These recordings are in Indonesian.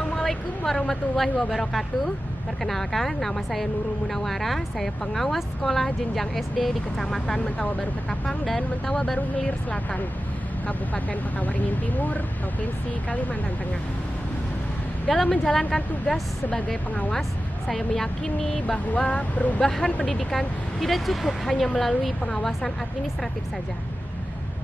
Assalamualaikum warahmatullahi wabarakatuh. Perkenalkan, nama saya Nurul Munawara. Saya pengawas sekolah jenjang SD di Kecamatan Mentawa Baru Ketapang dan Mentawa Baru Hilir Selatan, Kabupaten Kota Waringin Timur, Provinsi Kalimantan Tengah. Dalam menjalankan tugas sebagai pengawas, saya meyakini bahwa perubahan pendidikan tidak cukup hanya melalui pengawasan administratif saja.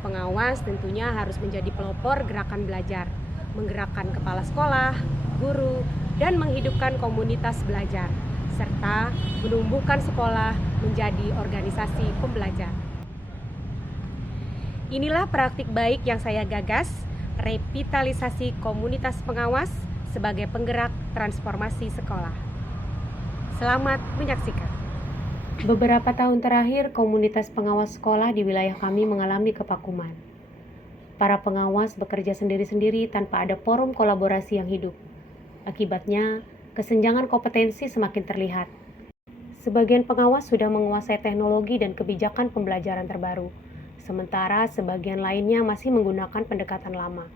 Pengawas tentunya harus menjadi pelopor gerakan belajar, menggerakkan kepala sekolah, guru, dan menghidupkan komunitas belajar, serta menumbuhkan sekolah menjadi organisasi pembelajar. Inilah praktik baik yang saya gagas, revitalisasi komunitas pengawas sebagai penggerak transformasi sekolah. Selamat menyaksikan. Beberapa tahun terakhir, komunitas pengawas sekolah di wilayah kami mengalami kevakuman. Para pengawas bekerja sendiri-sendiri tanpa ada forum kolaborasi yang hidup. Akibatnya, kesenjangan kompetensi semakin terlihat. Sebagian pengawas sudah menguasai teknologi dan kebijakan pembelajaran terbaru, sementara sebagian lainnya masih menggunakan pendekatan lama.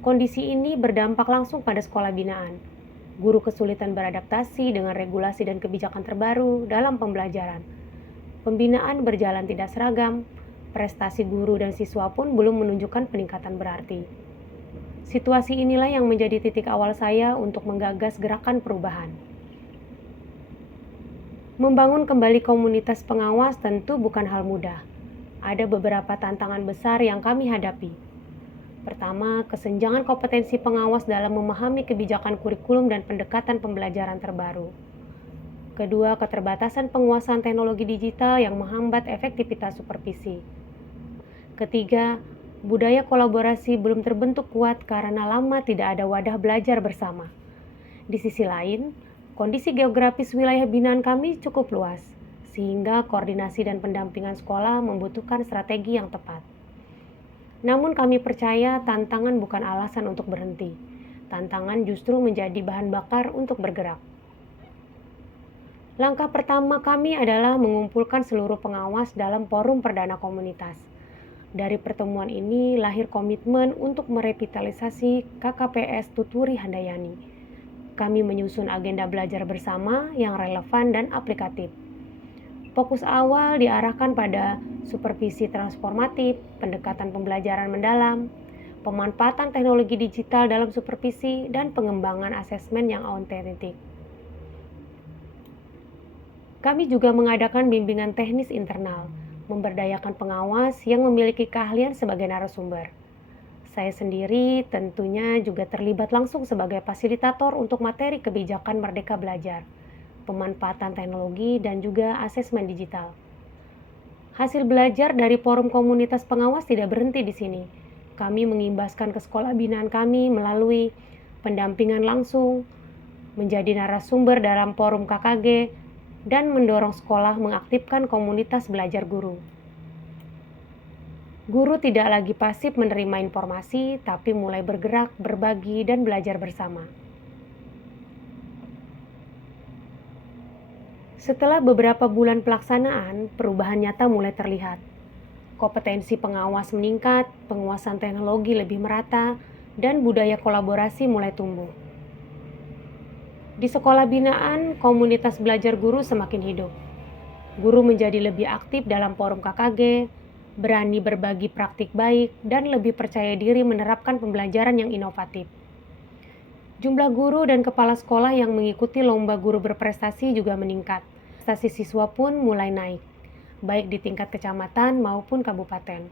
Kondisi ini berdampak langsung pada sekolah binaan. Guru kesulitan beradaptasi dengan regulasi dan kebijakan terbaru dalam pembelajaran. Pembinaan berjalan tidak seragam. Prestasi guru dan siswa pun belum menunjukkan peningkatan berarti. Situasi inilah yang menjadi titik awal saya untuk menggagas gerakan perubahan. Membangun kembali komunitas pengawas tentu bukan hal mudah. Ada beberapa tantangan besar yang kami hadapi. Pertama, kesenjangan kompetensi pengawas dalam memahami kebijakan kurikulum dan pendekatan pembelajaran terbaru. Kedua, keterbatasan penguasaan teknologi digital yang menghambat efektivitas supervisi. Ketiga, budaya kolaborasi belum terbentuk kuat karena lama tidak ada wadah belajar bersama. Di sisi lain, kondisi geografis wilayah binaan kami cukup luas, sehingga koordinasi dan pendampingan sekolah membutuhkan strategi yang tepat. Namun kami percaya tantangan bukan alasan untuk berhenti. Tantangan justru menjadi bahan bakar untuk bergerak. Langkah pertama kami adalah mengumpulkan seluruh pengawas dalam forum perdana komunitas. Dari pertemuan ini lahir komitmen untuk merevitalisasi KKPS Tuturi Handayani. Kami menyusun agenda belajar bersama yang relevan dan aplikatif. Fokus awal diarahkan pada supervisi transformatif, pendekatan pembelajaran mendalam, pemanfaatan teknologi digital dalam supervisi, dan pengembangan asesmen yang autentik. Kami juga mengadakan bimbingan teknis internal, memberdayakan pengawas yang memiliki keahlian sebagai narasumber. Saya sendiri tentunya juga terlibat langsung sebagai fasilitator untuk materi kebijakan Merdeka Belajar, pemanfaatan teknologi, dan juga asesmen digital. Hasil belajar dari forum komunitas pengawas tidak berhenti di sini. Kami mengimbaskan ke sekolah binaan kami melalui pendampingan langsung, menjadi narasumber dalam forum KKG, dan mendorong sekolah mengaktifkan komunitas belajar guru. Guru tidak lagi pasif menerima informasi, tapi mulai bergerak, berbagi, dan belajar bersama. Setelah beberapa bulan pelaksanaan, perubahan nyata mulai terlihat. Kompetensi pengawas meningkat, penguasaan teknologi lebih merata, dan budaya kolaborasi mulai tumbuh. Di sekolah binaan, komunitas belajar guru semakin hidup. Guru menjadi lebih aktif dalam forum KKG, berani berbagi praktik baik, dan lebih percaya diri menerapkan pembelajaran yang inovatif. Jumlah guru dan kepala sekolah yang mengikuti lomba guru berprestasi juga meningkat. Prestasi siswa pun mulai naik, baik di tingkat kecamatan maupun kabupaten.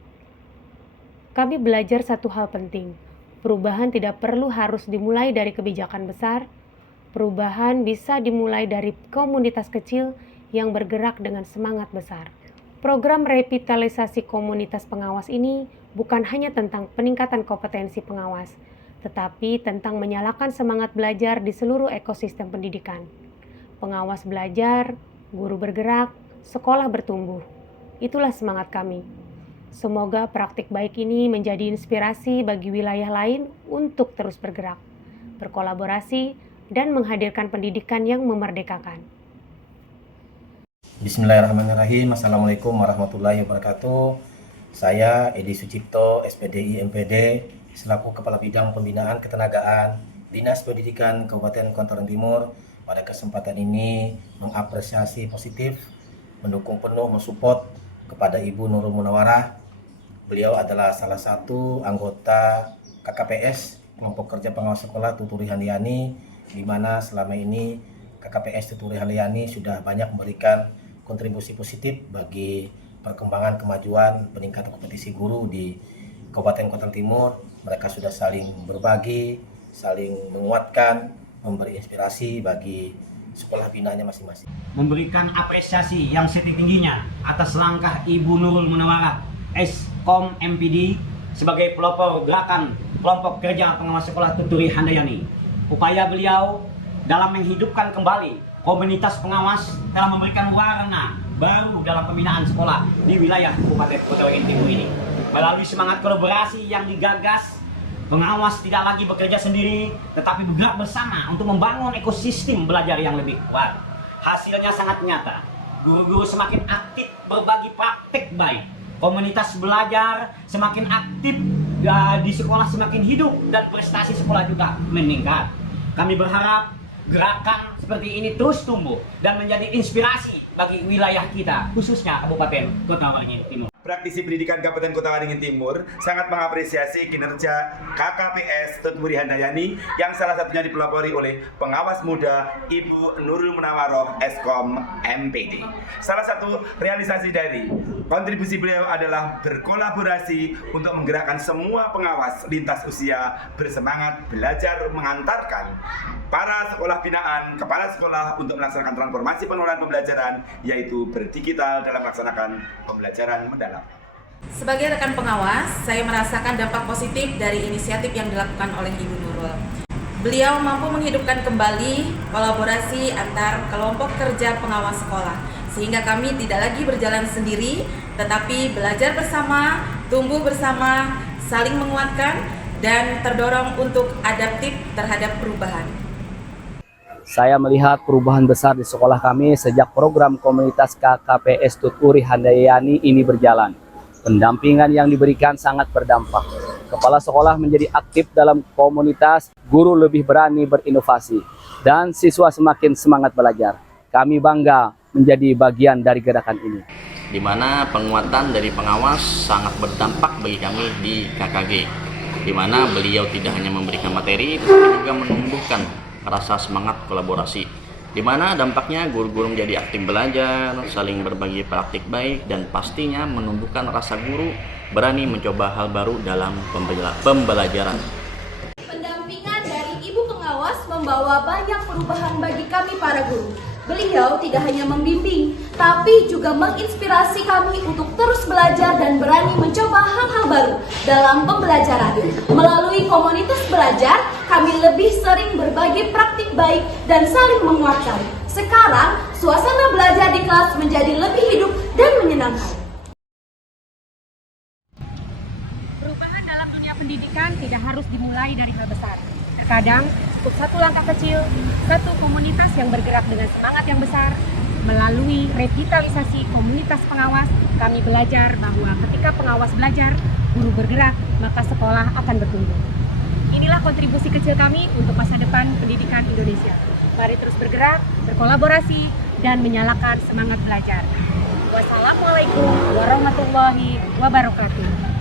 Kami belajar satu hal penting, perubahan tidak perlu harus dimulai dari kebijakan besar. Perubahan bisa dimulai dari komunitas kecil yang bergerak dengan semangat besar. Program revitalisasi komunitas pengawas ini bukan hanya tentang peningkatan kompetensi pengawas, tetapi tentang menyalakan semangat belajar di seluruh ekosistem pendidikan. Pengawas belajar, guru bergerak, sekolah bertumbuh. Itulah semangat kami. Semoga praktik baik ini menjadi inspirasi bagi wilayah lain untuk terus bergerak, berkolaborasi, dan menghadirkan pendidikan yang memerdekakan. Bismillahirrahmanirrahim. Assalamualaikum warahmatullahi wabarakatuh. Saya Edi Sucipto, SPDI MPD, selaku Kepala Bidang Pembinaan Ketenagaan Dinas Pendidikan Kabupaten Kuantan Timur pada kesempatan ini mengapresiasi positif, mendukung penuh, mensupport kepada Ibu Nurul Munawarah. Beliau adalah salah satu anggota KKPS, Kelompok Kerja Pengawas Sekolah Tuturi Handayani, di mana selama ini KKPS Tuturi Handayani sudah banyak memberikan kontribusi positif bagi perkembangan kemajuan peningkatan kompetisi guru di Kabupaten Kuantan Timur. Mereka sudah saling berbagi, saling menguatkan, memberi inspirasi bagi sekolah binanya masing-masing. Memberikan apresiasi yang setinggi-tingginya atas langkah Ibu Nurul Munawarah Eskom MPD sebagai pelopor gerakan Kelompok Kerja Pengawas Sekolah Tuturi Handayani. Upaya beliau dalam menghidupkan kembali komunitas pengawas telah memberikan warna baru dalam pembinaan sekolah di wilayah Kabupaten Kuantan Timur ini. Melalui semangat kolaborasi yang digagas, pengawas tidak lagi bekerja sendiri, tetapi bergerak bersama untuk membangun ekosistem belajar yang lebih kuat. Hasilnya sangat nyata. Guru-guru semakin aktif berbagi praktik baik. Komunitas belajar semakin aktif di sekolah, semakin hidup, dan prestasi sekolah juga meningkat. Kami berharap gerakan seperti ini terus tumbuh dan menjadi inspirasi bagi wilayah kita, khususnya Kabupaten Kota Waringin Timur. Praktisi pendidikan Kabupaten Kota Waringin Timur sangat mengapresiasi kinerja KKPS Tuturi Handayani yang salah satunya dipelopori oleh pengawas muda Ibu Nurul Munawarah Eskom MPD. Salah satu realisasi dari kontribusi beliau adalah berkolaborasi untuk menggerakkan semua pengawas lintas usia bersemangat belajar, mengantarkan para sekolah binaan, kepala sekolah untuk melaksanakan transformasi pengelolaan pembelajaran, yaitu berdigital dalam melaksanakan pembelajaran mendalam. Sebagai rekan pengawas, saya merasakan dampak positif dari inisiatif yang dilakukan oleh Ibu Nurul. Beliau mampu menghidupkan kembali kolaborasi antar kelompok kerja pengawas sekolah, sehingga kami tidak lagi berjalan sendiri, tetapi belajar bersama, tumbuh bersama, saling menguatkan, dan terdorong untuk adaptif terhadap perubahan. Saya melihat perubahan besar di sekolah kami sejak program komunitas KKPS Tuturi Handayani ini berjalan. Pendampingan yang diberikan sangat berdampak. Kepala sekolah menjadi aktif dalam komunitas, guru lebih berani berinovasi, dan siswa semakin semangat belajar. Kami bangga menjadi bagian dari gerakan ini. Di mana penguatan dari pengawas sangat berdampak bagi kami di KKG. Di mana beliau tidak hanya memberikan materi, tetapi juga menumbuhkan rasa semangat kolaborasi, di mana dampaknya guru-guru menjadi aktif belajar, saling berbagi praktik baik, dan pastinya menumbuhkan rasa guru berani mencoba hal baru dalam pembelajaran. Pendampingan dari Ibu Pengawas membawa banyak perubahan bagi kami para guru. Beliau tidak hanya membimbing, tapi juga menginspirasi kami untuk terus belajar dan berani mencoba hal-hal baru dalam pembelajaran. Melalui komunitas belajar, kami lebih sering berbagi praktik baik dan saling menguatkan. Sekarang, suasana belajar di kelas menjadi lebih hidup dan menyenangkan. Perubahan dalam dunia pendidikan tidak harus dimulai dari hal besar. Terkadang cukup satu langkah kecil, satu komunitas yang bergerak dengan semangat yang besar. Melalui revitalisasi komunitas pengawas, kami belajar bahwa ketika pengawas belajar, guru bergerak, maka sekolah akan bertumbuh. Inilah kontribusi kecil kami untuk masa depan pendidikan Indonesia. Mari terus bergerak, berkolaborasi, dan menyalakan semangat belajar. Wassalamualaikum warahmatullahi wabarakatuh.